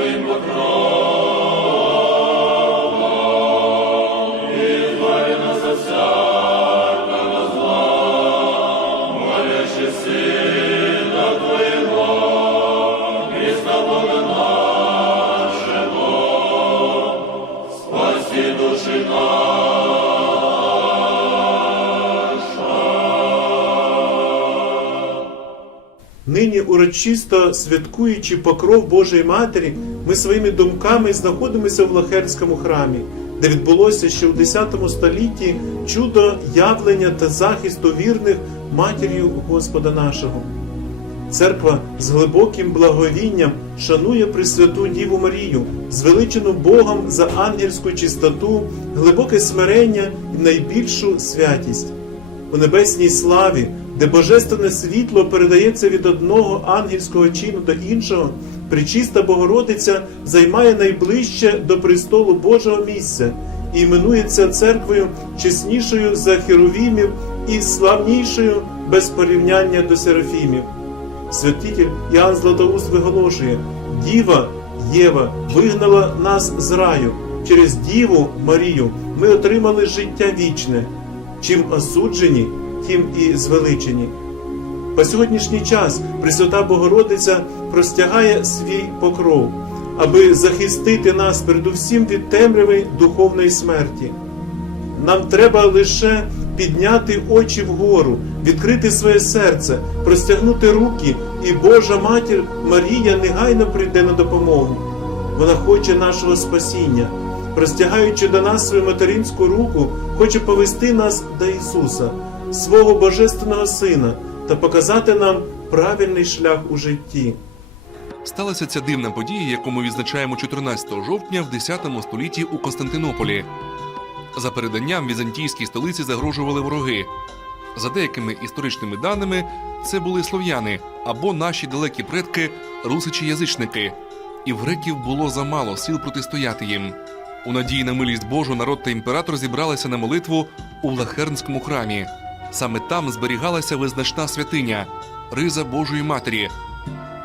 Senhor. Нині урочисто святкуючи покров Божої Матері, ми своїми думками знаходимося в Лахерському храмі, де відбулося ще у X столітті чудо явлення та захисту вірних матір'ю Господа нашого. Церква з глибоким благовінням шанує Пресвяту Діву Марію, звеличену Богом за ангельську чистоту, глибоке смирення і найбільшу святість. У небесній славі, де божественне світло передається від одного ангельського чину до іншого, Пречиста Богородиця займає найближче до престолу Божого місця і іменується церквою чеснішою за херовімів і славнішою без порівняння до серафімів. Святитель Іоанн Златоуст виголошує: Діва Єва вигнала нас з раю. Через Діву Марію ми отримали життя вічне. Чим осуджені, тим і звеличені. По сьогоднішній час Пресвята Богородиця простягає свій покров, аби захистити нас передусім від темряви духовної смерті. Нам треба лише підняти очі вгору, відкрити своє серце, простягнути руки, і Божа матір Марія негайно прийде на допомогу. Вона хоче нашого спасіння, простягаючи до нас свою материнську руку, хоче повести нас до Ісуса, свого Божественного Сина, та показати нам правильний шлях у житті. Сталася ця дивна подія, яку ми відзначаємо 14 жовтня в 10 столітті у Константинополі. За переданням візантійській столиці загрожували вороги. За деякими історичними даними, це були слов'яни або наші далекі предки русичі-язичники, і в греків було замало сил протистояти їм. У надії на милість Божу народ та імператор зібралися на молитву у Влахернському храмі. Саме там зберігалася визначна святиня Риза Божої Матері,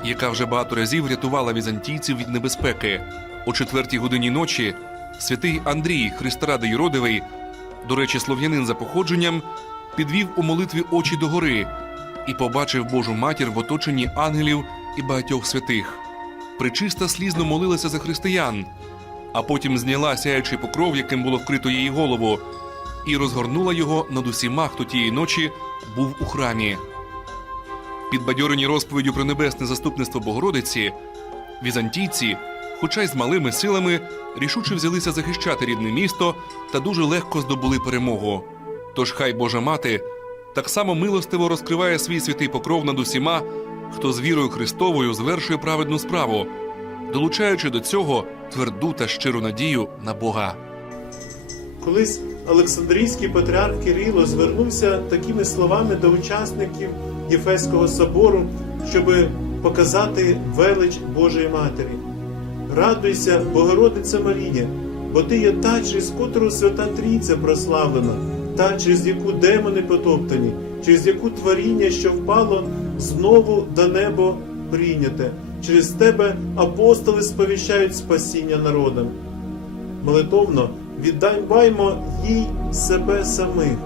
яка вже багато разів рятувала візантійців від небезпеки. О четвертій годині ночі святий Андрій Христоради Юродивий, до речі, слов'янин за походженням, підвів у молитві очі догори і побачив Божу матір в оточенні ангелів і багатьох святих. Причиста слізно молилася за християн, а потім зняла сяючий покров, яким було вкрито її голову, і розгорнула його над усіма, хто тієї ночі був у храмі. Підбадьорені розповіддю про небесне заступництво Богородиці, візантійці, хоча й з малими силами, рішуче взялися захищати рідне місто та дуже легко здобули перемогу. Тож хай Божа мати так само милостиво розкриває свій святий покров над усіма, хто з вірою Христовою звершує праведну справу, долучаючи до цього тверду та щиру надію на Бога. Колись Олександрійський патріарх Кирило звернувся такими словами до учасників Єфеського собору, щоб показати велич Божої Матері. Радуйся, Богородиця Марія, бо ти є та, через котру Свята Трійця прославлена, та, через яку демони потоптані, через яку творіння, що впало, знову до небо прийняте. Через тебе апостоли сповіщають спасіння народам молитовно віддаваймо їй себе самих,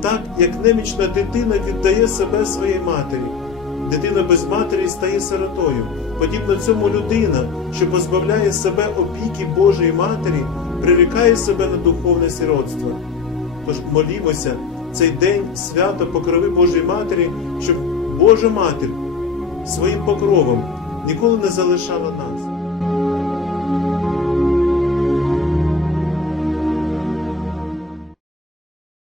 так як немічна дитина віддає себе своїй матері. Дитина без матері стає сиротою. Подібно цьому людина, що позбавляє себе опіки Божої Матері, прирікає себе на духовне сиротство. Тож молімося цей день свято покрови Божої Матері, щоб Божа Матір своїм покровом ніколи не залишала нас.